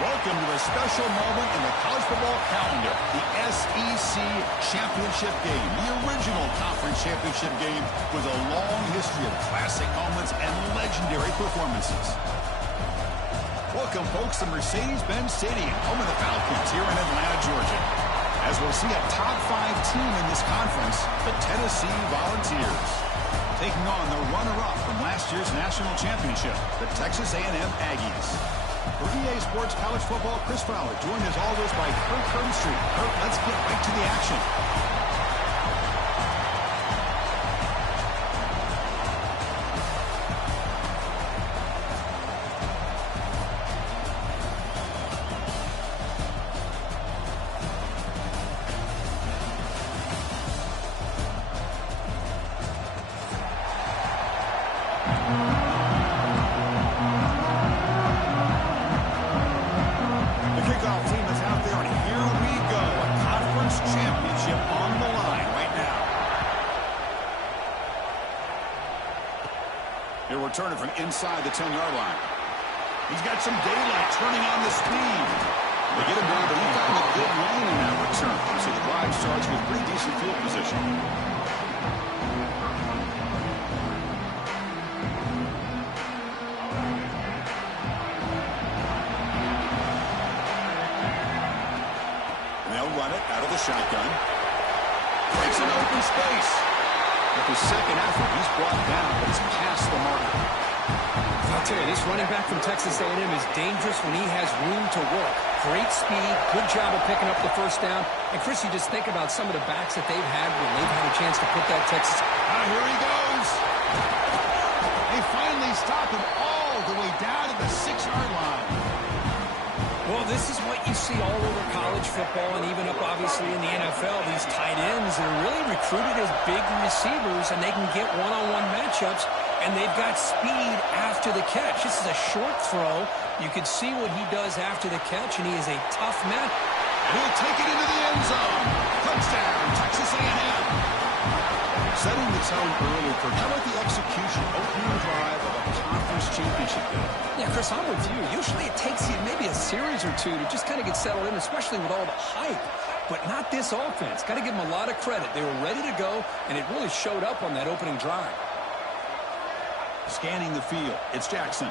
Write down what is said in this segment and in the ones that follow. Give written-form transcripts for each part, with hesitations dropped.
Welcome to a special moment in the college football calendar, the SEC Championship Game, the original conference championship game with a long history of classic moments and legendary performances. Welcome, folks, to Mercedes-Benz Stadium, home of the Falcons here in Atlanta, Georgia, as we'll see a top 5 team in this conference, the Tennessee Volunteers, taking on the runner-up from last year's national championship, the Texas A&M Aggies. For EA Sports College Football, Chris Fowler, joined as always by Kirk Herbstreit. Kirk, let's get right to the action. Returner from inside the 10-yard line. He's got some daylight turning on the speed. They get him down, but he found a good lane in that return. So the drive starts with pretty decent field position. And they'll run it out of the shotgun. Breaks an open space. With his second effort, he's brought down, but it's past the marker. I'll tell you, this running back from Texas A&M is dangerous when he has room to work. Great speed, good job of picking up the first down. And, Chris, you just think about some of the backs that they've had when they've had a chance to put that Texas. Here he goes. They finally stop him all the way down to the 6-yard line. Well, this is what you see all over college football and even up, obviously, in the NFL. These tight ends that are really recruited as big receivers, and they can get one-on-one matchups, and they've got speed after the catch. This is a short throw. You can see what he does after the catch, and he is a tough man. And he'll take it into the end zone. Touchdown, Texas A&M. Setting the tone early for how about the execution, opening drive of a conference championship game? Yeah, Chris, I'm with you. Usually it takes you maybe a series or two to just kind of get settled in, especially with all the hype. But not this offense. Got to give them a lot of credit. They were ready to go, and it really showed up on that opening drive. Scanning the field, it's Jackson.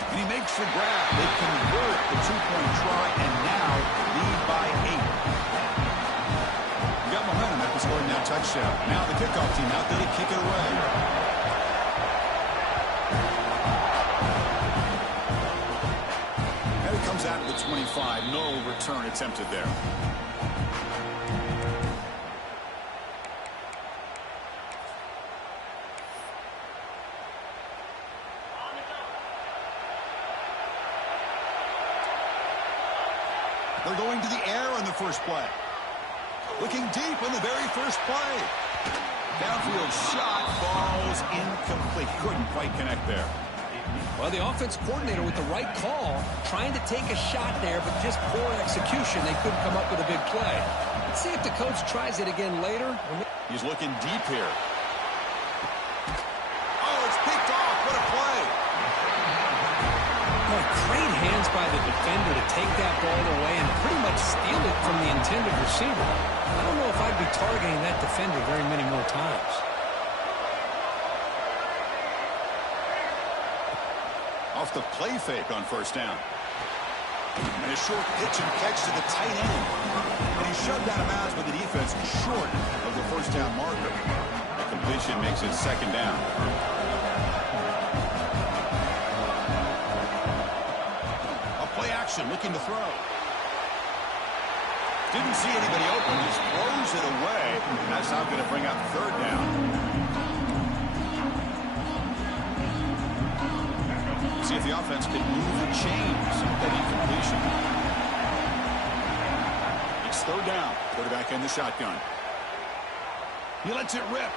And he makes the grab. They convert the 2-point try, and now lead by 8. Got momentum after scoring that touchdown. Now the kickoff team out there to kick it away. And it comes out to the 25. No return attempted there. They're going to the air on the first play. Looking deep on the very first play. Downfield shot falls incomplete. Couldn't quite connect there. Well, the offense coordinator with the right call, trying to take a shot there, but just poor execution. They couldn't come up with a big play. Let's see if the coach tries it again later. He's looking deep here. Oh, it's picked off. What a play. Boy, great hands by the defender to take that ball away and pretty much steal it from the intended receiver. I don't know if I'd be targeting that defender very many more times. Off the play fake on first down. And a short pitch and catch to the tight end. And he's shoved out of bounds with the defense short of the first down marker. The completion makes it second down. Looking to throw. Didn't see anybody open, just throws it away. And that's not going to bring up third down. See if the offense can move the chains with that incompletion. It's third down. Quarterback in the shotgun. He lets it rip.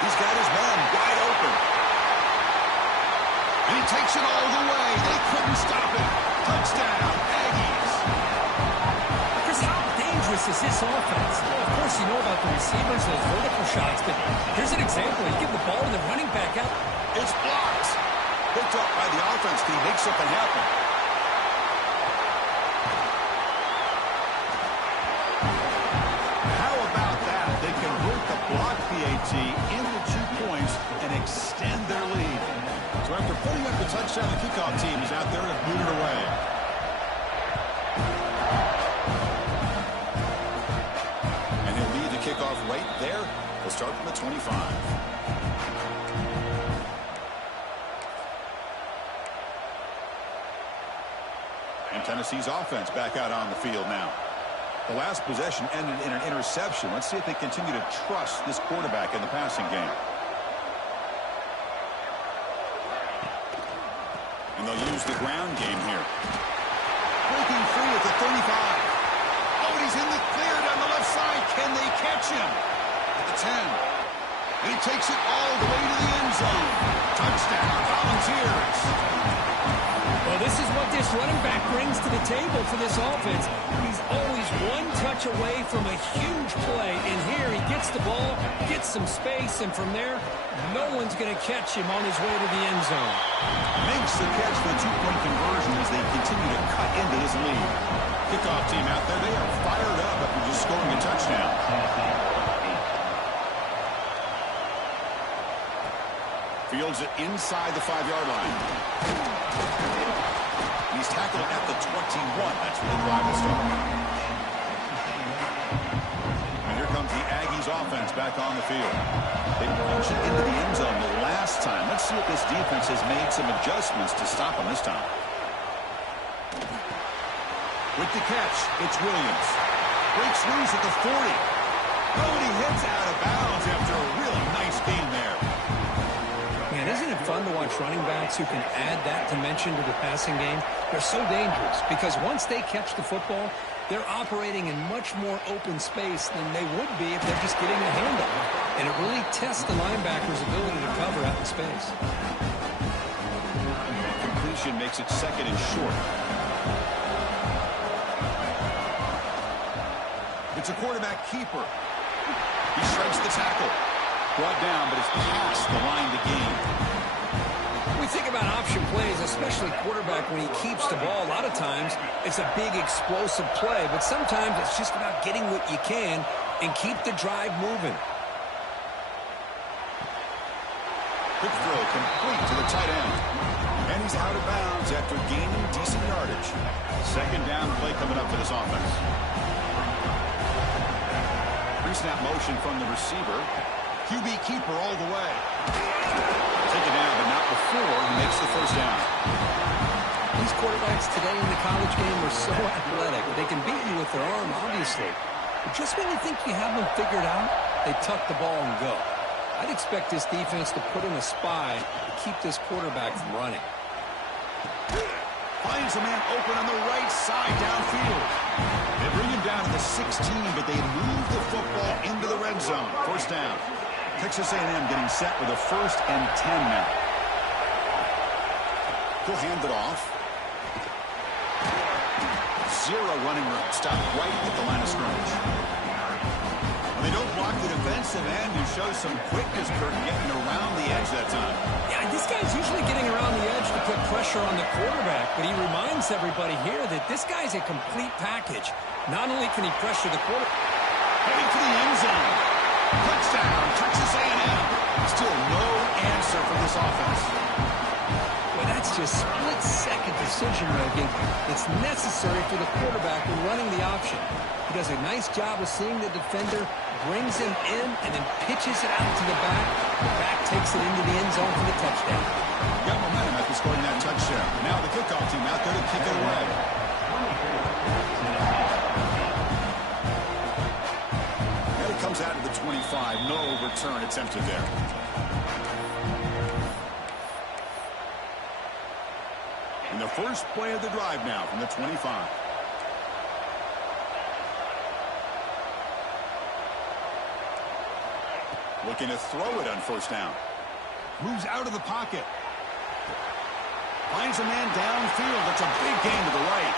He's got his man wide open. And he takes it all the way. They couldn't stop it. Touchdown, Aggies. Chris, how dangerous is this offense? Well, of course, you know about the receivers, those vertical shots, but here's an example. You give the ball to the running back out. It's blocked. Picked up by the offense team. Make something happen. How about that? They convert the block PAT into 2 points and extend their lead. So after putting up the touchdown, the kickoff team is out there to boot it away. And he'll lead the kickoff right there. We'll start from the 25. And Tennessee's offense back out on the field now. The last possession ended in an interception. Let's see if they continue to trust this quarterback in the passing game. And they'll use the ground game here. Breaking free at the 35. Oh, and he's in the clear down the left side. Can they catch him? At the 10. And he takes it all the way to the end zone. Touchdown, Volunteers. Well, this is what this running back brings to the table for this offense. He's always one touch away from a huge play. And here he gets the ball, gets some space, and from there, no one's going to catch him on his way to the end zone. Makes the catch for the 2-point conversion as they continue to cut into this lead. Kickoff team out there, they are fired up after just scoring a touchdown. Fields it inside the 5-yard line. He's tackled at the 21. That's where the drive will start. And here comes the Aggies offense back on the field. They punched it into the end zone the last time. Let's see if this defense has made some adjustments to stop them this time. With the catch, it's Williams. Breaks loose at the 40. Oh, and he heads out of bounds after a really nice game there. Man, isn't it fun to watch running backs who can add that dimension to the passing game? They're so dangerous because once they catch the football, they're operating in much more open space than they would be if they're just getting a hand on it. And it really tests the linebacker's ability to cover out in space. Completion makes it second and short. It's a quarterback keeper. He shreds the tackle. Brought down, but it's past the line to gain. We think about option plays, especially quarterback when he keeps the ball. A lot of times, it's a big explosive play, but sometimes it's just about getting what you can and keep the drive moving. Quick throw complete to the tight end. And he's out of bounds after gaining decent yardage. Second down play coming up for this offense. Pre-snap motion from the receiver. QB keeper all the way. Take it down, but not before he makes the first down. These quarterbacks today in the college game are so athletic. They can beat you with their arm, obviously. But just when you think you have them figured out, they tuck the ball and go. I'd expect this defense to put in a spy to keep this quarterback from running. Finds a man open on the right side downfield. They bring him down to the 16, but they move the football into the red zone. First down. Texas A&M getting set with a 1st and 10 now. He'll hand it off. Zero running room. Stop right at the line of scrimmage. Well, they don't block the defensive end, who shows some quickness, Kirk, getting around the edge that time. Yeah, this guy's usually getting around the edge to put pressure on the quarterback, but he reminds everybody here that this guy's a complete package. Not only can he pressure the quarterback, heading for the end zone. Touchdown, Texas A&M. Still no answer from this offense. Well, that's just split-second decision-making that's necessary for the quarterback when running the option. He does a nice job of seeing the defender, brings him in, and then pitches it out to the back. The back takes it into the end zone for the touchdown. Got momentum after scoring that touchdown. Now the kickoff team out there to kick it away. Comes out of the 25. No return attempted there. And the first play of the drive now from the 25. Looking to throw it on first down. Moves out of the pocket. Finds a man downfield. That's a big gain to the right.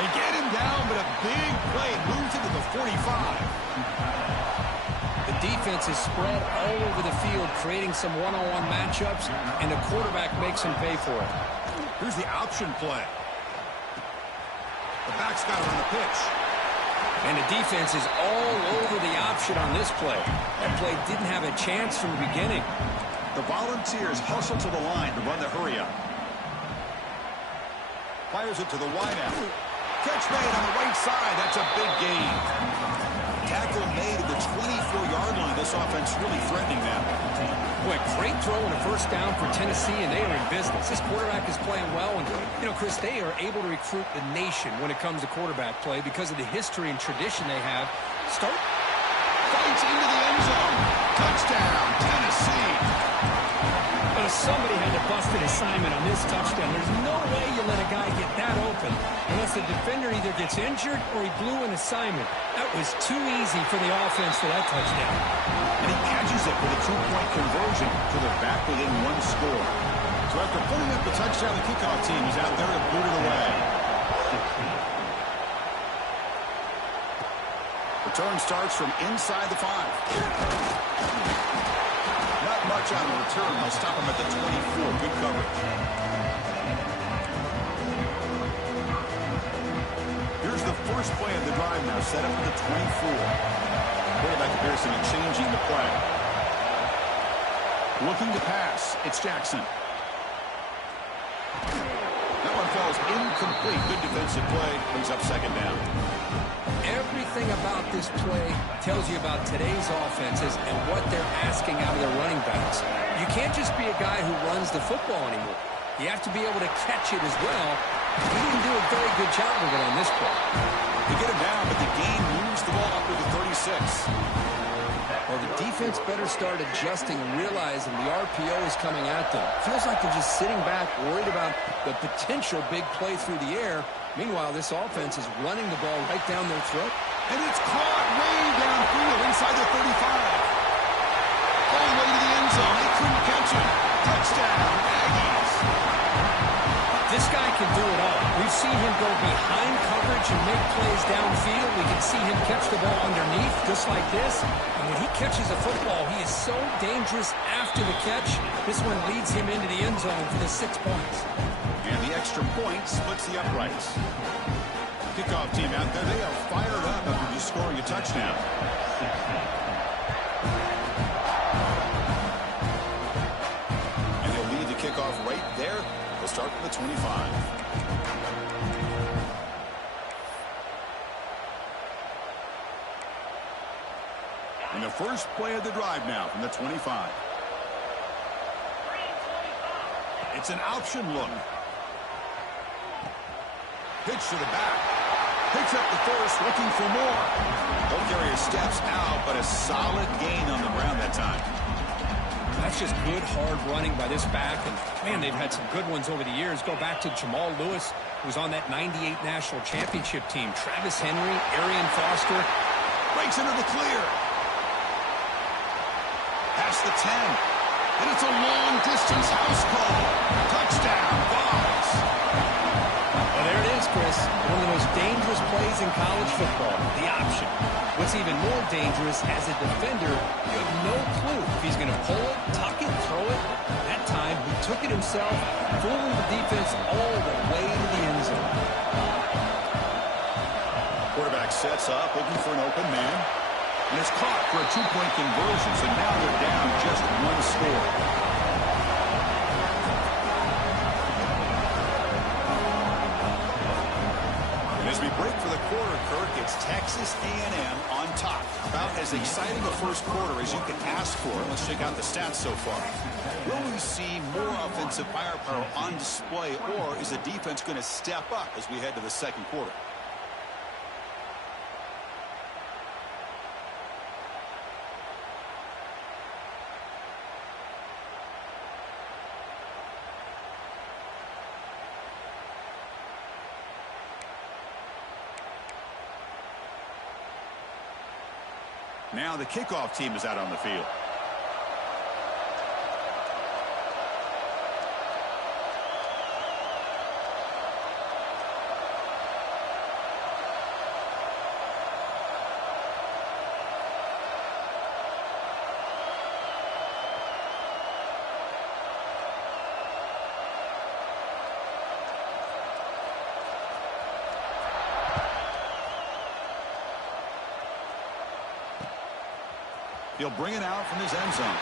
They get him down, but a big play moves into the 45. The defense is spread all over the field, creating some one-on-one matchups, and the quarterback makes them pay for it. Here's the option play. The back's got it on the pitch. And the defense is all over the option on this play. That play didn't have a chance from the beginning. The Volunteers hustle to the line to run the hurry-up. Fires it to the wideout. Catch made on the right side. That's a big gain. Tackle made at the 24-yard line. This offense really threatening them. Boy, great throw and a first down for Tennessee, and they are in business. This quarterback is playing well, and, you know, Chris, they are able to recruit the nation when it comes to quarterback play because of the history and tradition they have. Fights into the end zone. Touchdown, Tennessee. Somebody had to bust an assignment on this touchdown. There's no way you let a guy get that open unless the defender either gets injured or he blew an assignment. That was too easy for the offense for that touchdown. And he catches it with a two-point conversion, so they're back within one score. So after putting up the touchdown, the kickoff team is out there to boot it away. Return starts from inside the 5. Not much on the return. They'll stop him at the 24. Good coverage. Here's the first play of the drive now. Set up at the 24. Quarterback comparison and changing the play. Looking to pass. It's Jackson. That one falls incomplete. Good defensive play. Brings up second down. Everything about this play tells you about today's offenses and what they're asking out of their running backs. You can't just be a guy who runs the football anymore. You have to be able to catch it as well. He didn't do a very good job of it on this play. They get him down, but the gain moves the ball up to the 36. Well, the defense better start adjusting and realizing the RPO is coming at them. Feels like they're just sitting back, worried about the potential big play through the air. Meanwhile, this offense is running the ball right down their throat. And it's caught way downfield inside the 35. All the way to the end zone. They couldn't catch him. Touchdown, Aggies. This guy can do it all. We've seen him go behind coverage and make plays downfield. We can see him catch the ball underneath, just like this. And when he catches a football, he is so dangerous after the catch. This one leads him into the end zone for the 6 points. And the extra point splits the uprights. Kickoff team out there, they are fired up after just scoring a touchdown. And they'll lead the kickoff right there. They'll start from the 25. And the first play of the drive now from the 25. It's an option look. Pitch to the back. Picks up the first, looking for more. He'll carry his steps out, but a solid gain on the ground that time. That's just good, hard running by this back. And, man, they've had some good ones over the years. Go back to Jamal Lewis, who was on that 98 National Championship team. Travis Henry, Arian Foster. Breaks into the clear. Past the 10. And it's a long-distance house call. Touchdown, Vols. Well, there it is, Chris. One of the most dangerous plays in college football, the option. What's even more dangerous, as a defender, you have no clue if he's going to pull it, tuck it, throw it. That time, he took it himself, fooling the defense all the way to the end zone. Quarterback sets up, looking for an open man. And it's caught for a two-point conversion, so now they're down just one score. And as we break for the quarter, Kirk, it's Texas A&M on top. About as exciting a first quarter as you can ask for. Let's check out the stats so far. Will we see more offensive firepower on display, or is the defense going to step up as we head to the second quarter? Now the kickoff team is out on the field. He'll bring it out from his end zone.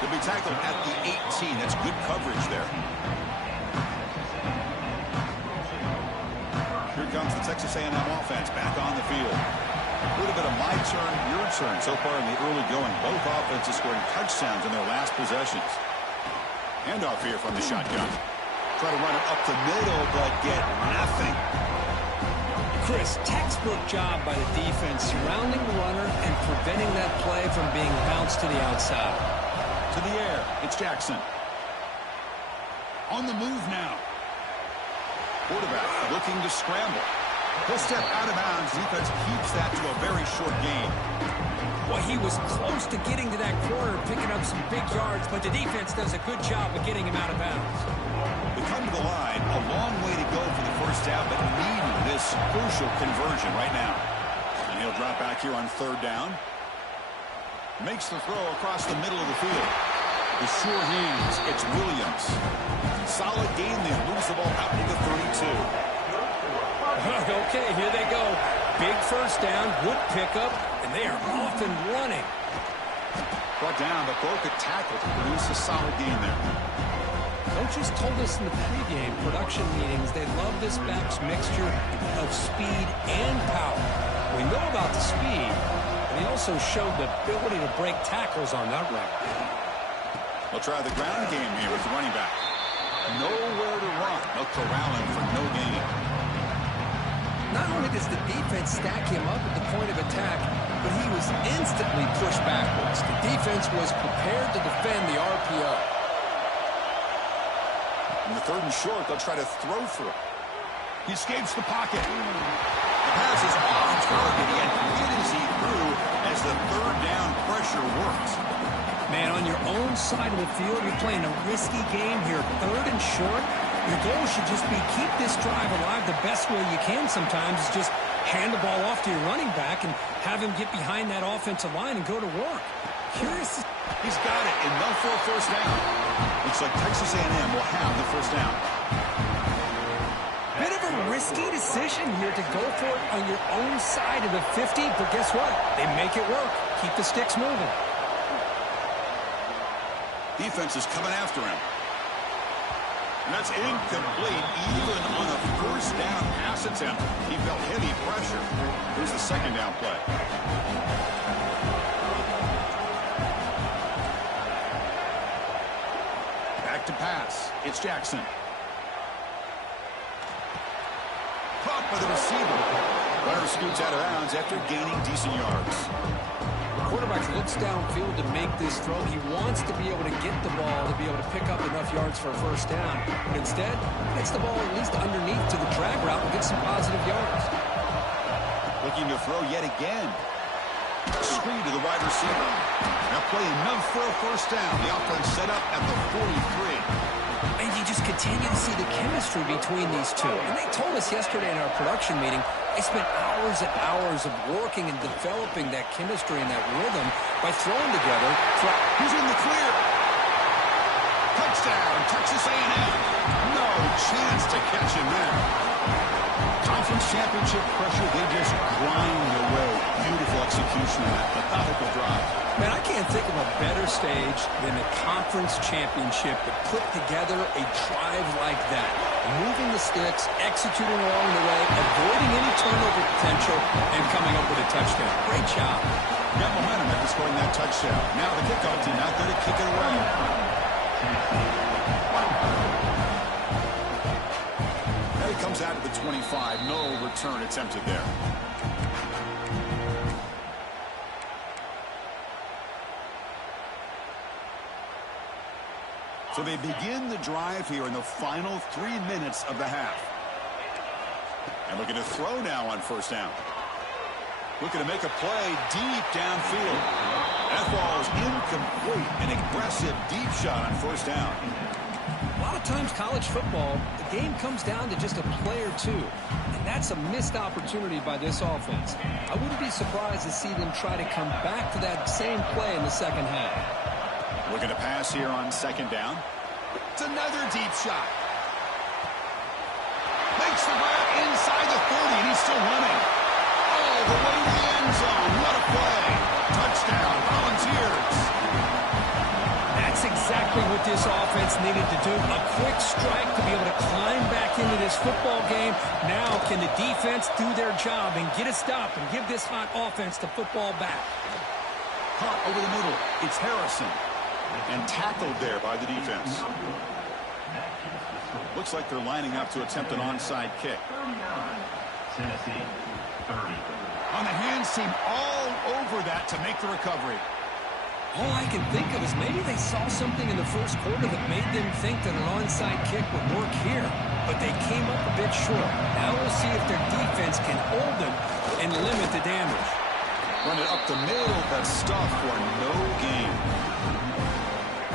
He'll be tackled at the 18. That's good coverage there. Here comes the Texas A&M offense back on the field. A little bit of my turn, your turn so far in the early going. Both offenses scoring touchdowns in their last possessions. Handoff here from the shotgun. Try to run it up the middle, but get nothing. Chris, textbook job by the defense surrounding the runner and preventing that play from being bounced to the outside. To the air, it's Jackson. On the move now. Quarterback looking to scramble. He'll step out of bounds. Defense keeps that to a very short gain. Well, he was close to getting to that corner, picking up some big yards, but the defense does a good job of getting him out of bounds. They come to the line, a long way to go for the first down, but needing this crucial conversion right now. And he'll drop back here on third down. Makes the throw across the middle of the field. The sure hands, it's Williams. Solid gain there, moves the ball out to the 32. Okay, here they go. Big first down, good pickup, and they are off and running. Brought down, but broke a tackle to produce a solid gain there. Coaches told us in the pregame production meetings they love this back's mixture of speed and power. We know about the speed, and he also showed the ability to break tackles on that route. They'll try the ground game here with the running back. Nowhere to run. They'll corral him for no gain. Not only does the defense stack him up at the point of attack, but he was instantly pushed backwards. The defense was prepared to defend the RPO. In the third and short, they'll try to throw for it. He escapes the pocket. The pass is off target. He had hit as he threw as the third down pressure works. Man, on your own side of the field, you're playing a risky game here. Third and short. Your goal should just be keep this drive alive the best way you can sometimes is just hand the ball off to your running back and have him get behind that offensive line and go to work. Curious. He's got it. Enough for a first down. Looks like Texas A&M will have the first down. Bit of a risky decision here to go for it on your own side of the 50, but guess what? They make it work. Keep the sticks moving. Defense is coming after him. And that's incomplete, even on a first down pass attempt. He felt heavy pressure. Here's the second down play. Back to pass. It's Jackson. Caught by the receiver. Runner scoots out of bounds after gaining decent yards. Quarterback looks downfield to make this throw. He wants to be able to get the ball to be able to pick up enough yards for a first down. But instead, gets the ball at least underneath to the drag route and gets some positive yards. Looking to throw yet again. Screen to the wide receiver. Now play enough for a first down. The offense set up at the 43. And you just continue to see the chemistry between these two. And they told us yesterday in our production meeting, they spent hours and hours of working and developing that chemistry and that rhythm by throwing together. He's in the clear. Touchdown, Texas A&M. No chance to catch him there. Conference championship pressure, they just grind away. Beautiful execution of that methodical drive. Man, I can't think of a better stage than the conference championship to put together a drive like that. Moving the sticks, executing along the way, avoiding any turnover potential, and coming up with a touchdown. Great job. Got momentum after scoring that touchdown. Now the kickoff team out there to kick it away. Now he comes out of the 25. No return attempted there. So they begin the drive here in the final 3 minutes of the half. And looking to throw now on first down. Looking to make a play deep downfield. That ball is incomplete. An aggressive deep shot on first down. A lot of times college football, the game comes down to just a play or two. And that's a missed opportunity by this offense. I wouldn't be surprised to see them try to come back to that same play in the second half. Looking to pass here on second down. It's another deep shot. Makes the grab inside the 30, and he's still running. All the way to the end exactly what this offense needed to do. A quick strike to be able to climb back into this football game. Now can the defense do their job and get a stop and give this hot offense the football back? Caught over the middle. It's Harrison. And tackled there by the defense. Looks like they're lining up to attempt an onside kick. Tennessee, 30. On the hands team all over that to make the recovery. All I can think of is maybe they saw something in the first quarter that made them think that an onside kick would work here. But they came up a bit short. Now we'll see if their defense can hold them and limit the damage. Run it up the middle, but stuff for no gain.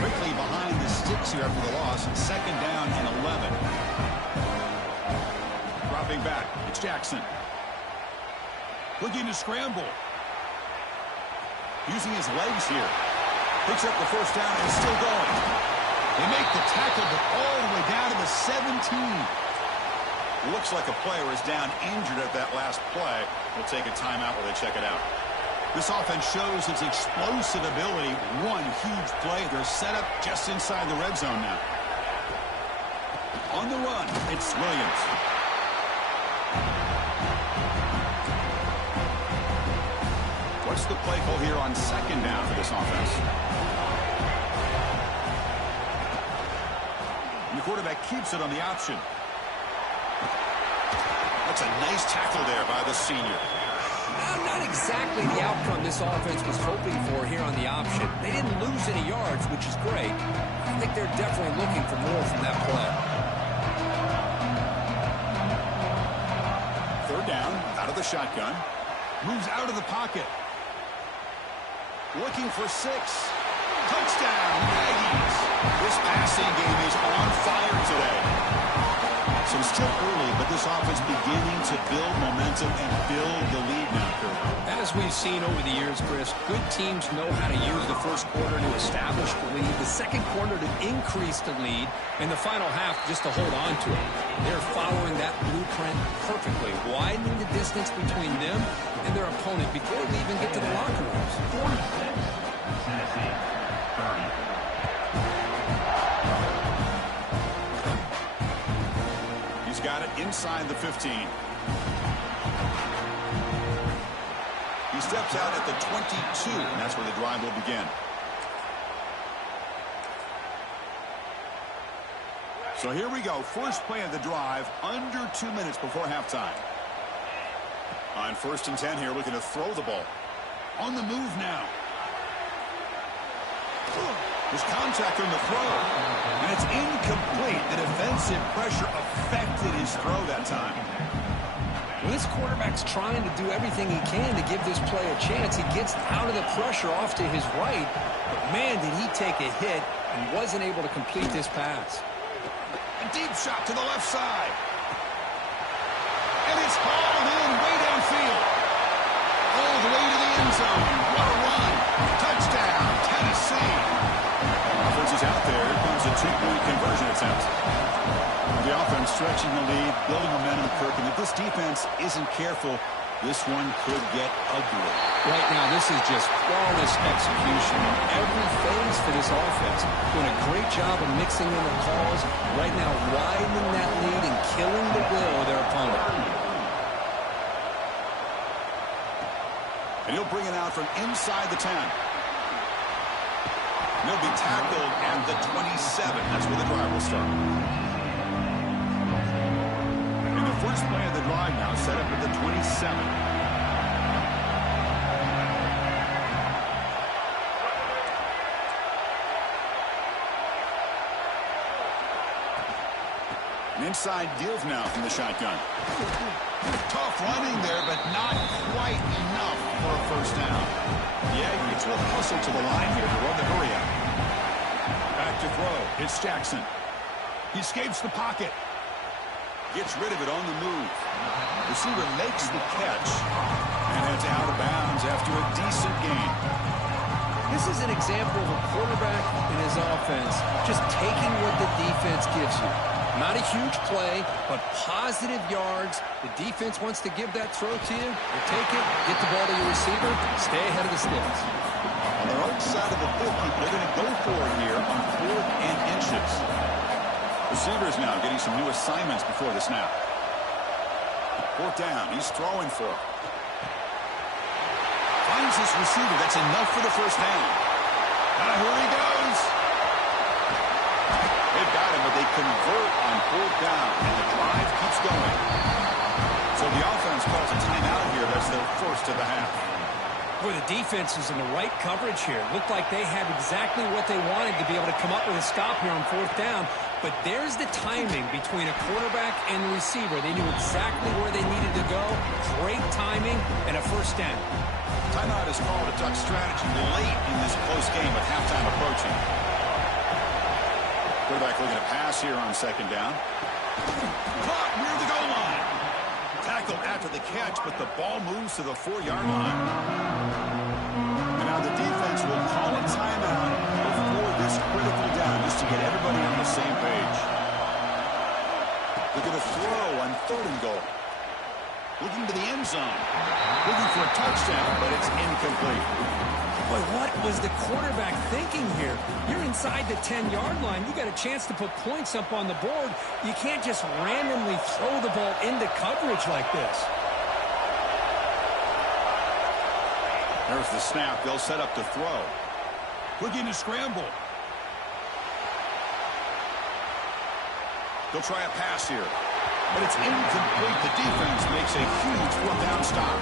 Quickly behind the sticks here after the loss. Second down and 11. Dropping back. It's Jackson. Looking to scramble. Using his legs here. Picks up the first down and still going. They make the tackle, but all the way down to the 17. Looks like a player is down injured at that last play. We'll take a timeout while they check it out. This offense shows its explosive ability. One huge play. They're set up just inside the red zone now. On the run, it's Williams. What's the play call here on second down for this offense? And the quarterback keeps it on the option. That's a nice tackle there by the senior. Not exactly the outcome this offense was hoping for here on the option. They didn't lose any yards, which is great. I think they're definitely looking for more from that play. Third down, out of the shotgun. Moves out of the pocket. Looking for 6. Touchdown, Aggies. This passing game is on fire today. So it's still early, but this offense beginning to build momentum and build the lead now, Kurt. As we've seen over the years, Chris, good teams know how to use the first quarter to establish the lead, the second quarter to increase the lead, and the final half just to hold on to it. They're following that blueprint perfectly, widening the distance between them and their opponent before we even get to the locker rooms. Tennessee, 30. He's got it inside the 15. He steps out at the 22, and that's where the drive will begin. So here we go. First play of the drive, under 2 minutes before halftime. On 1st and 10 here, looking to throw the ball. On the move now. There's contact on the throw, and it's incomplete. The defensive pressure affected his throw that time. Well, this quarterback's trying to do everything he can to give this play a chance. He gets out of the pressure off to his right, but man, did he take a hit and wasn't able to complete this pass. A deep shot to the left side. And it's hauled in way downfield. All the way to the end zone. What a run. Touchdown, Tennessee. Offense is out there. Here comes a 2-point conversion attempt. The offense stretching the lead, building momentum, Kirk. And if this defense isn't careful, this one could get ugly. Right now, this is just flawless execution in every phase for this offense. Doing a great job of mixing in the calls. Right now, widening that lead and killing the will of their opponent. And he'll bring it out from inside the 10. And he'll be tackled at the 27. That's where the drive will start. And the first play of the drive now set up at the 27. An inside deals now from the shotgun. Tough running there, but not quite enough for a first down. The Aggies will hustle to the line here to run the hurry out. Back to throw. It's Jackson. He escapes the pocket. Gets rid of it on the move. Receiver makes the catch and heads out of bounds after a decent gain. This is an example of a quarterback and his offense just taking what the defense gives you. Not a huge play, but positive yards. The defense wants to give that throw to you. You take it, get the ball to your receiver, stay ahead of the sticks. On their own side of the 50, they're going to go for it here on 4th and inches. Receivers now getting some new assignments before the snap. 4th down. He's throwing for it. Finds this receiver. That's enough for the first down. Here he goes. They've got him, but they convert on 4th down, and the drive keeps going. So the offense calls a timeout here. That's their first of the half. Boy, the defense is in the right coverage here. Looked like they had exactly what they wanted to be able to come up with a stop here on 4th down. But there's the timing between a quarterback and the receiver. They knew exactly where they needed to go. Great timing and a first down. Timeout is called a duck strategy late in this close game with halftime approaching. Quarterback looking to pass here on 2nd down. Caught near the goal line. Tackle after the catch, but the ball moves to the 4-yard line. And now the defense will call a timeout before this critical down just to get everybody on the same page. They're going to throw on 3rd and goal. Looking to the end zone. Looking for a touchdown, but it's incomplete. Boy, what was the quarterback thinking here? You're inside the 10-yard line. You got a chance to put points up on the board. You can't just randomly throw the ball into coverage like this. There's the snap. They'll set up to throw. Looking to scramble. They'll try a pass here. But it's incomplete. The defense makes a huge 4th down stop.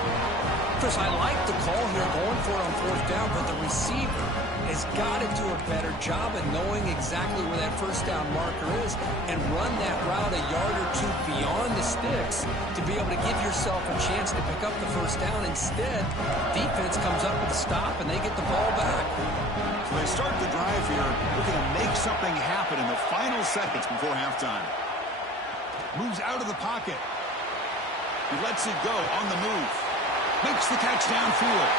Chris, I like the call here going for it on 4th down, but the receiver has got to do a better job of knowing exactly where that first down marker is and run that route a yard or two beyond the sticks to be able to give yourself a chance to pick up the first down. Instead, defense comes up with a stop and they get the ball back. So they start the drive here, looking to make something happen in the final seconds before halftime. Moves out of the pocket. He lets it go on the move. Makes the catch downfield.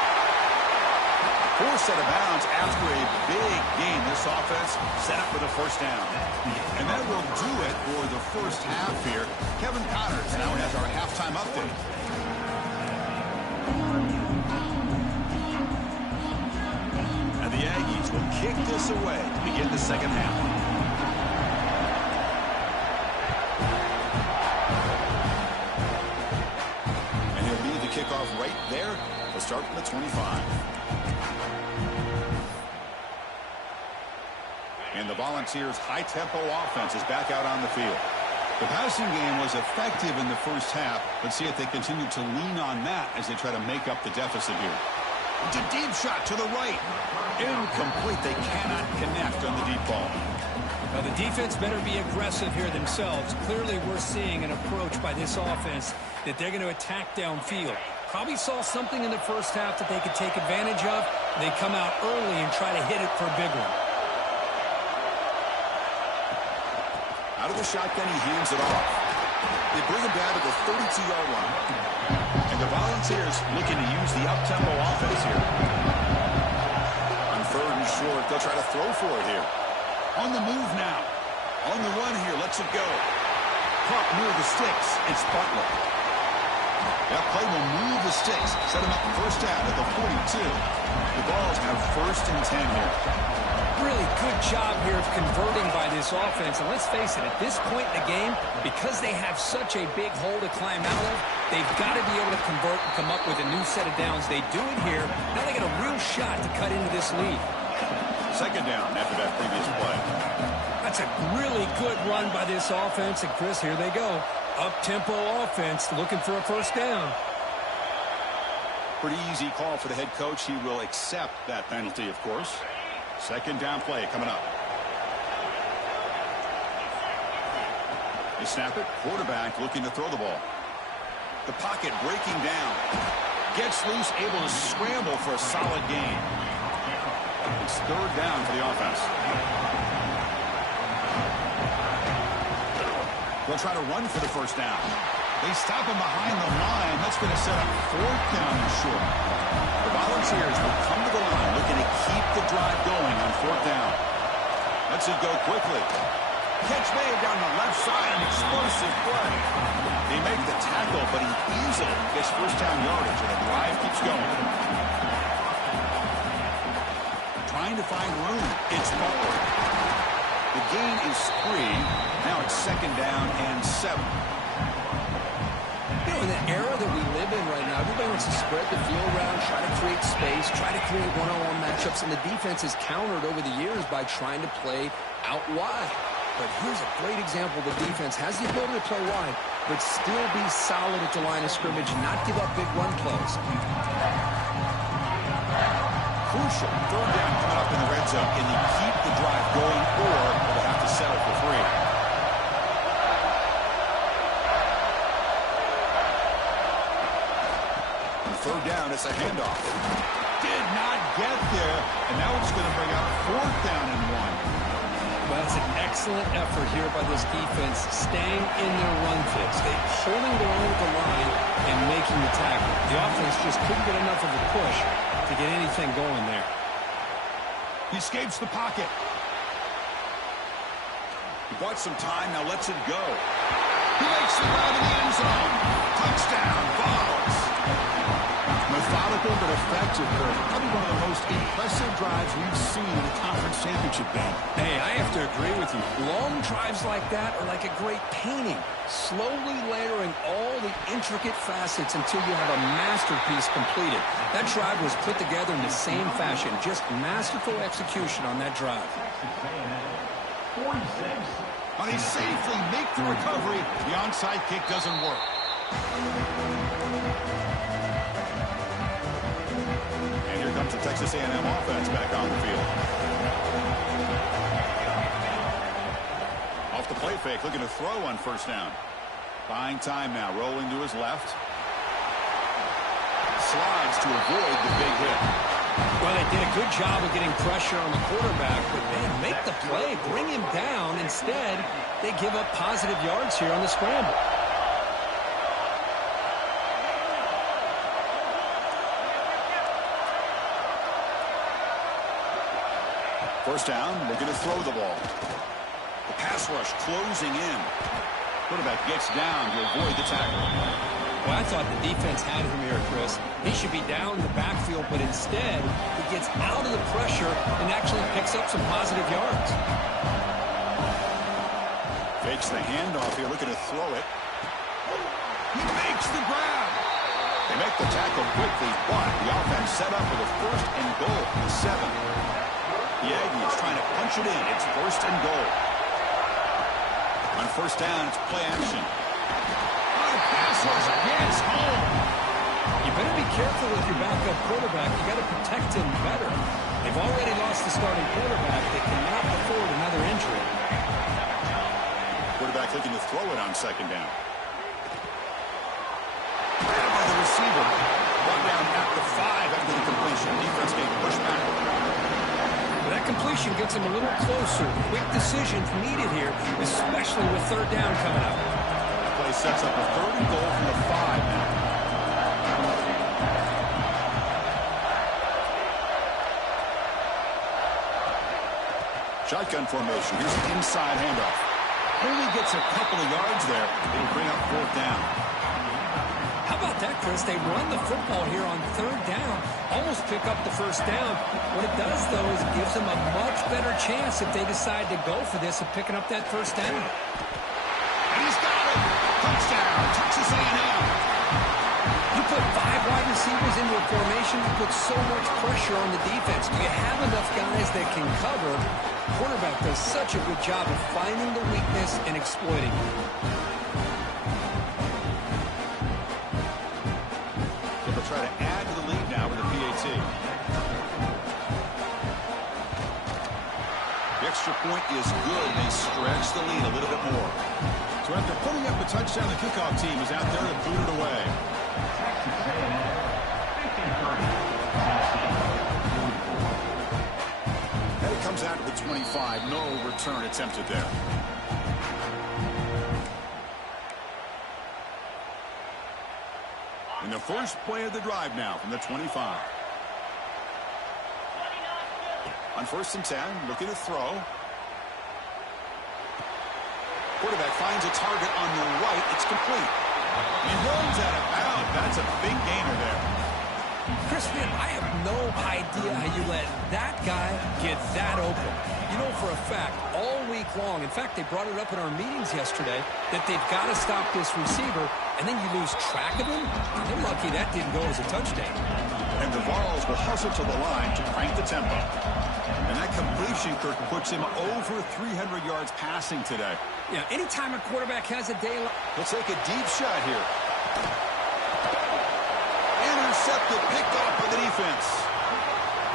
4th set of bounds after a big game. This offense set up with a first down. And that will do it for the first half here. Kevin Connors now has our halftime update. And the Aggies will kick this away to begin the second half. Kickoff right there. We'll start from the 25. And the Volunteers' high-tempo offense is back out on the field. The passing game was effective in the first half. Let's see if they continue to lean on that as they try to make up the deficit here. It's a deep shot to the right. Incomplete. They cannot connect on the deep ball. Well, the defense better be aggressive here themselves. Clearly, we're seeing an approach by this offense that they're going to attack downfield. Probably saw something in the first half that they could take advantage of. They come out early and try to hit it for a big one. Out of the shotgun, he hands it off. They bring him down to the 32-yard line. And the Volunteers looking to use the up-tempo offense here. On 3rd and short, they'll try to throw for it here. On the move now. On the run here. Lets it go. Caught near the sticks. It's Butler. That play will move the sticks. Set him up first down at the 42. The Vols have 1st and 10 here. Really good job here of converting by this offense. And let's face it, at this point in the game, because they have such a big hole to climb out of, they've got to be able to convert and come up with a new set of downs. They do it here. Now they got a real shot to cut into this lead. 2nd down after that previous play. That's a really good run by this offense. And, Chris, here they go. Up-tempo offense looking for a first down. Pretty easy call for the head coach. He will accept that penalty, of course. 2nd down play coming up. They snap it. Quarterback looking to throw the ball. The pocket breaking down. Gets loose, able to scramble for a solid gain. It's 3rd down for the offense. They'll try to run for the first down. They stop him behind the line. That's going to set up 4th down and short. The Volunteers will come to the line looking to keep the drive going on 4th down. Lets it go quickly. Catch made down the left side. An explosive play. They make the tackle, but he easily gets first down yardage, and the drive keeps going. trying to find room. It's forward. The gain is 3. Now it's 2nd down and 7. You know, in the era that we live in right now, everybody wants to spread the field around, try to create space, try to create one-on-one matchups, and the defense has countered over the years by trying to play out wide. But here's a great example. The defense has the ability to play wide, but still be solid at the line of scrimmage, not give up big run plays. Crucial 3rd down coming up in the red zone. Can they keep the drive going, or will they have to settle for 3? 3rd down, it's a handoff. Did not get there, and now it's going to bring up 4th down and 1. Well, it's an excellent effort here by this defense, staying in their run fix. They're holding their own at the line and making the tackle. The offense just couldn't get enough of a push to get anything going there. He escapes the pocket. He bought some time, now lets it go. He makes the grab in the end zone. Touchdown, Vols. Methodical but effective, Kirk. Probably one of the most impressive drives we've seen in the conference championship game. Hey, I have to agree with you. Long drives like that are like a great painting, slowly layering all the intricate facets until you have a masterpiece completed. That drive was put together in the same fashion, just masterful execution on that drive. 46. On a safely make the recovery, the onside kick doesn't work. The Texas A&M offense back on the field. Off the play fake, looking to throw on 1st down. Buying time now, rolling to his left. Slides to avoid the big hit. Well, they did a good job of getting pressure on the quarterback, but man, make the play, bring him down. Instead, they give up positive yards here on the scramble. 1st down, looking to throw the ball. The pass rush closing in. Quarterback gets down to avoid the tackle. Well, I thought the defense had him here, Chris. He should be down in the backfield, but instead, he gets out of the pressure and actually picks up some positive yards. Fakes the handoff here, looking to throw it. He makes the grab. They make the tackle quickly, but the offense set up with a 1st and goal, the 7. The Aggies trying to punch it in. It's 1st and goal. On 1st down, it's play action. Pass rush gets home. You better be careful with your backup quarterback. You got to protect him better. They've already lost the starting quarterback. They cannot afford another injury. Quarterback looking to throw it on 2nd down. Grabbed by the receiver. Brought down at the 5 after the completion. Defense getting pushed back. That completion gets him a little closer. Quick decisions needed here, especially with 3rd down coming up. The play sets up a 3rd and goal from the 5 now. Shotgun formation. Here's the inside handoff. Only gets a couple of yards there. It'll bring up 4th down. How about that, Chris? They run the football here on 3rd down, almost pick up the 1st down. What it does, though, is it gives them a much better chance if they decide to go for this of picking up that 1st down. And he's got it. Touchdown, Texas A&M. You put 5 wide receivers into a formation, you put so much pressure on the defense. Do you have enough guys that can cover? Quarterback does such a good job of finding the weakness and exploiting it. Try to add to the lead now with the PAT. The extra point is good. They stretch the lead a little bit more. So after putting up a touchdown, the kickoff team is out there to boot it away. And it comes out to the 25. No return attempted there. In the first play of the drive now from the 25. On 1st and 10, looking to throw. Quarterback finds a target on the right. It's complete. He runs out of bounds. That's a big gainer there. Chris, man, I have no idea how you let that guy get that open. You know for a fact, all week long, in fact, they brought it up in our meetings yesterday, that they've got to stop this receiver, and then you lose track of him? They're lucky that didn't go as a touchdown. And the Vols will hustle to the line to crank the tempo. And that completion, Kirk, puts him over 300 yards passing today. Yeah, anytime a quarterback has a day like... He'll take a deep shot here. Intercepted, picked off by the defense.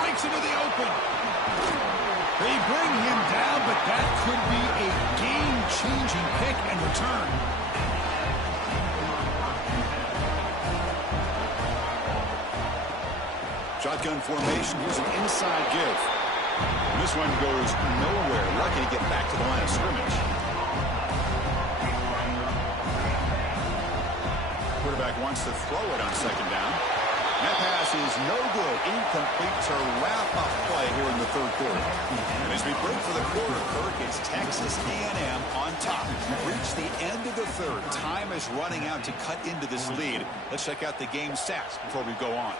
Breaks into the open. They bring him down, but that could be a game-changing pick and return. Shotgun formation. Here's an inside give. And this one goes nowhere. Lucky to get back to the line of scrimmage. Quarterback wants to throw it on second down. That pass is no good. Incomplete to wrap up play here in the third quarter. And as we break for the quarter, Kirk, it's Texas A&M on top. We've reached the end of the third. Time is running out to cut into this lead. Let's check out the game stats before we go on.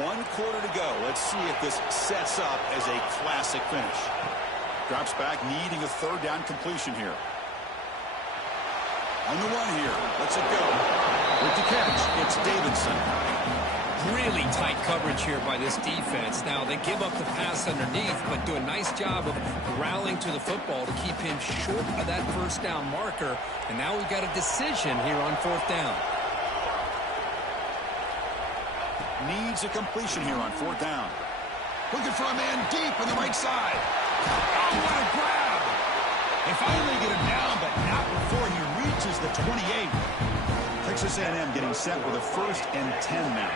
1 quarter to go. Let's see if this sets up as a classic finish. Drops back, needing a third down completion here. On the run here. Let's it go. With the catch, it's Davidson. Really tight coverage here by this defense. Now, they give up the pass underneath, but do a nice job of rallying to the football to keep him short of that first down marker. And now we've got a decision here on fourth down. Needs a completion here on fourth down. Looking for a man deep on the right side. Oh, what a grab! They finally get him down, but not before he reaches the 28. Texas A&M getting set with a 1st and 10 now.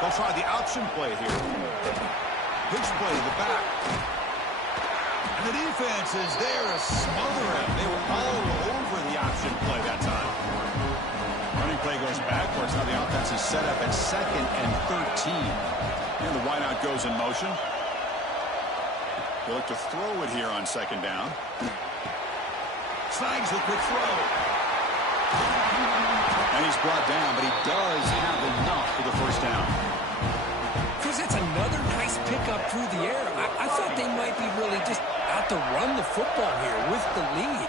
They'll try the option play here. Pitch play to the back. And the defense is there to smother him. They were all over the option play that time. Running play goes backwards. Now the offense is set up at 2nd and 13. And the wideout goes in motion. They look to throw it here on second down. Snags the quick throw. And he's brought down, but he does have enough for the first down. Chris, that's another nice pickup through the air. I thought they might be really just out to run the football here with the lead.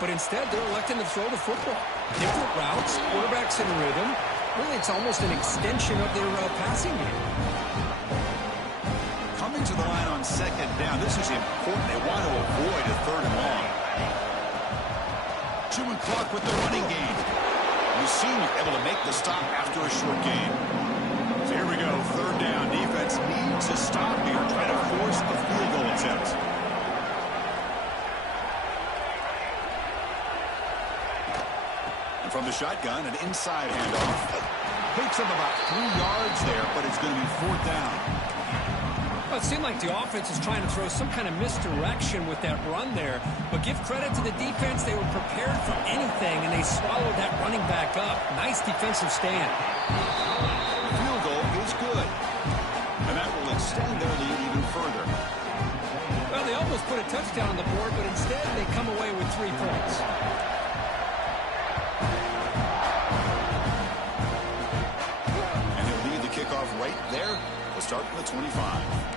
But instead, they're electing to throw the football. Different routes, quarterbacks in rhythm. Really, it's almost an extension of their passing game. Coming to the line on second down, this is important. They want to avoid a 3rd and long. Chewing clock with the running game. You seem able to make the stop after a short game. So here we go, 3rd down. Defense needs a stop here, trying to force a field goal attempt. And from the shotgun, an inside handoff. Picks up about 3 yards there, but it's going to be 4th down. Well, it seemed like the offense is trying to throw some kind of misdirection with that run there. But give credit to the defense. They were prepared for anything, and they swallowed that running back up. Nice defensive stand. The field goal is good. And that will extend their lead even further. Well, they almost put a touchdown on the board, but instead they come away with 3 points. And he'll lead the kickoff right there. We'll start from the 25.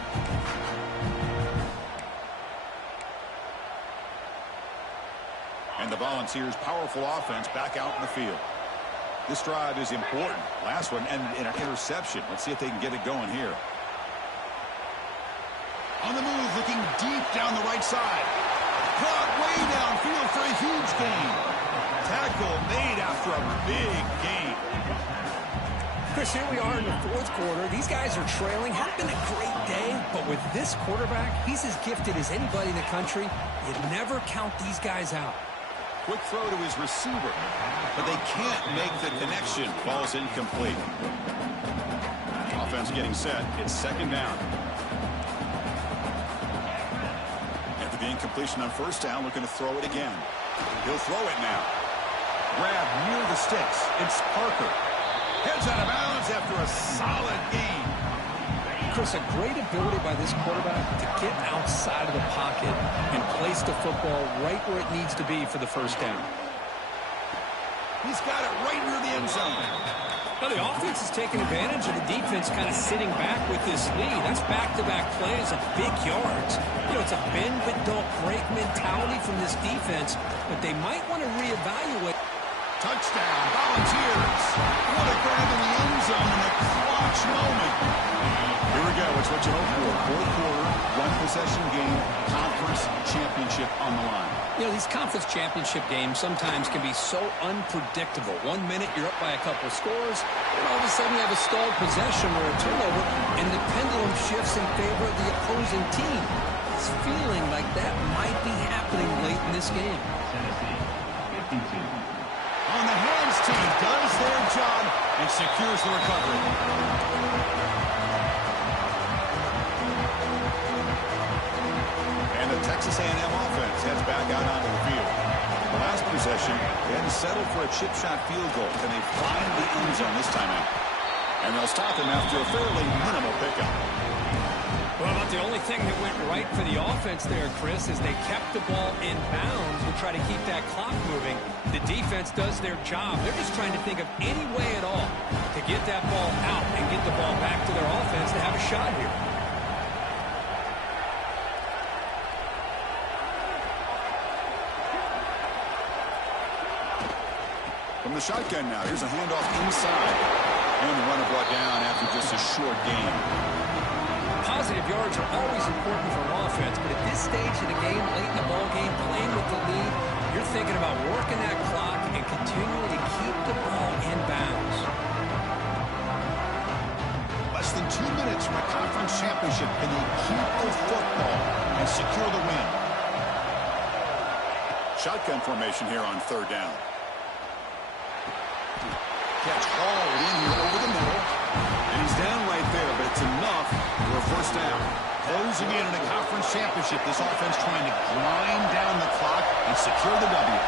And the Volunteers' powerful offense back out in the field. This drive is important. Last one ended in an interception. Let's see if they can get it going here. On the move, looking deep down the right side. Caught way downfield for a huge gain. Tackle made after a big gain. Chris, here we are in the 4th quarter. These guys are trailing. Hadn't been a great day, but with this quarterback, he's as gifted as anybody in the country. You never count these guys out. Quick throw to his receiver, but they can't make the connection. Ball's incomplete. Offense getting set. It's 2nd down. After the incompletion on 1st down, looking to throw it again. He'll throw it now. Grab near the sticks. It's Parker. Heads out of bounds after a solid gain. Chris, a great ability by this quarterback to get outside of the pocket and place the football right where it needs to be for the first down. He's got it right near the end zone. Now, the offense is taking advantage of the defense kind of sitting back with this lead. That's back-to-back plays of big yards. You know, it's a bend but don't break mentality from this defense, but they might want to reevaluate. Touchdown, Volunteers. What a grab in the end zone in a clutch moment. Here we go. It's what you hope for. Fourth quarter, one-possession game, conference championship on the line. You know, these conference championship games sometimes can be so unpredictable. 1 minute you're up by a couple scores, and all of a sudden you have a stalled possession or a turnover, and the pendulum shifts in favor of the opposing team. It's feeling like that might be happening late in this game. Tennessee, 52. On the hands team does their job and secures the recovery. And the Texas A&M offense heads back out onto the field. The last possession, they had to settle for a chip shot field goal. Can they find the end zone this time out? And they'll stop him after a fairly minimal pickup. Well, about the only thing that went right for the offense there, Chris, is they kept the ball in bounds and try to keep that clock moving. The defense does their job. They're just trying to think of any way at all to get that ball out and get the ball back to their offense to have a shot here. From the shotgun now, here's a handoff inside. And the runner brought down after just a short gain. Positive yards are always important for an offense, but at this stage of the game, late in the ball game, playing with the lead, you're thinking about working that clock and continuing to keep the ball in bounds. Less than 2 minutes from a conference championship. Can they keep the football and secure the win? Shotgun formation here on third down. Catch hauled in here over the middle. And he's down right there, but it's enough for a first down. Closing in a conference championship. This offense trying to grind down the clock and secure the W.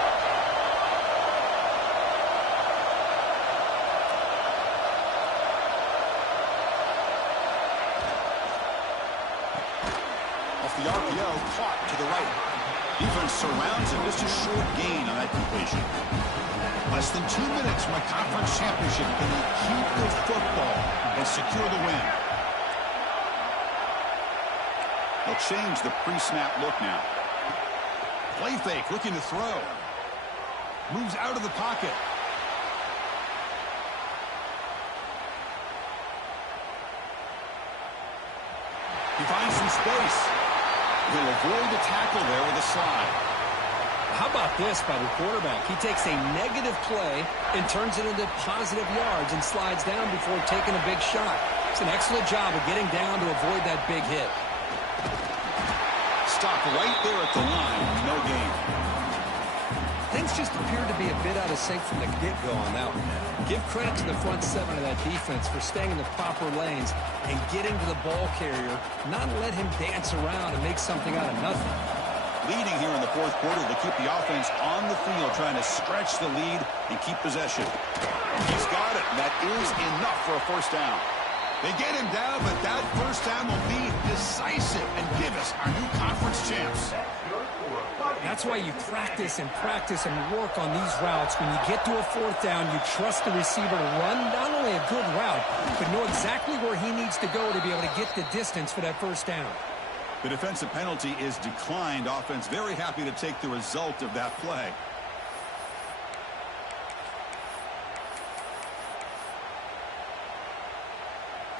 Off the RPO, caught to the right. Defense surrounds him. Just a short gain on that completion. Less than 2 minutes from a conference championship. Can they keep the football and secure the win? They'll change the pre-snap look now. Play fake, looking to throw. Moves out of the pocket. He finds some space. He'll avoid the tackle there with a slide. How about this by the quarterback? He takes a negative play and turns it into positive yards and slides down before taking a big shot. It's an excellent job of getting down to avoid that big hit. Stop right there at the line. No gain. Things just appear to be a bit out of sync from the get-go on that one. Give credit to the front seven of that defense for staying in the proper lanes and getting to the ball carrier, not let him dance around and make something out of nothing. Leading here in the fourth quarter to keep the offense on the field, trying to stretch the lead and keep possession. He's got it, and that is enough for a first down. They get him down, but that first down will be decisive and give us our new conference champs. That's why you practice and work on these routes. When you get to a fourth down, you trust the receiver to run not only a good route, but know exactly where he needs to go to be able to get the distance for that first down. The defensive penalty is declined. Offense very happy to take the result of that play.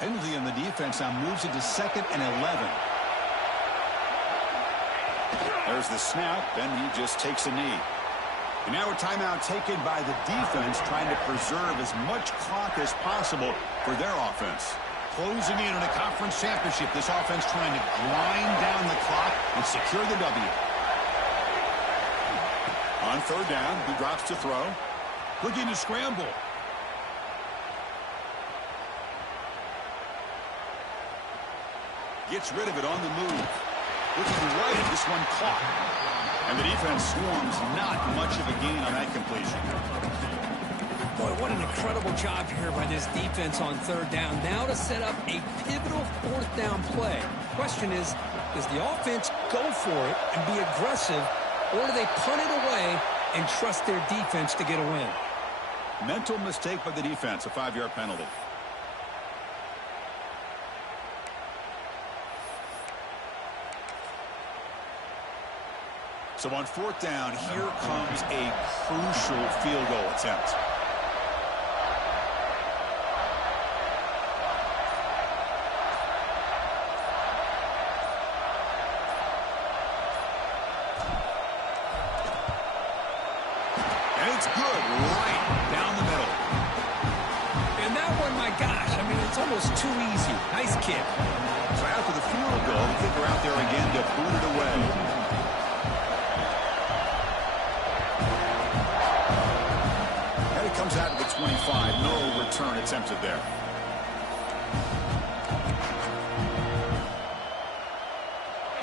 Penalty on the defense now moves it to 2nd and 11. There's the snap, and he just takes a knee. And now a timeout taken by the defense, trying to preserve as much clock as possible for their offense. Closing in on a conference championship, this offense trying to grind down the clock and secure the W. On third down, he drops to throw. Looking to scramble. Gets rid of it on the move. Looking right at this one caught. And the defense swarms, not much of a gain on that completion. Boy, what an incredible job here by this defense on third down. Now to set up a pivotal fourth down play. Question is, does the offense go for it and be aggressive, or do they punt it away and trust their defense to get a win? Mental mistake by the defense, a 5-yard penalty. So on 4th down, here comes a crucial field goal attempt. And it's good, right down the middle. And that one, my gosh, I mean, it's almost too easy. Nice kick. So after the field goal, the kicker out there again to boot it away. Comes out of the 25. No return attempted there.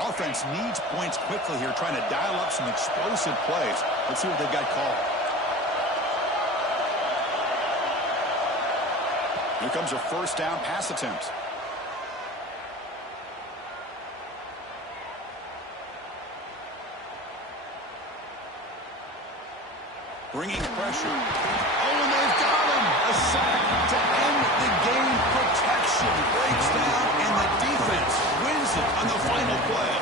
Offense needs points quickly here, trying to dial up some explosive plays. Let's see what they've got called. Here comes a 1st down pass attempt. Bringing pressure. Oh, and they've got him. A sack to end the game. Protection breaks down, and the defense wins it on the final play.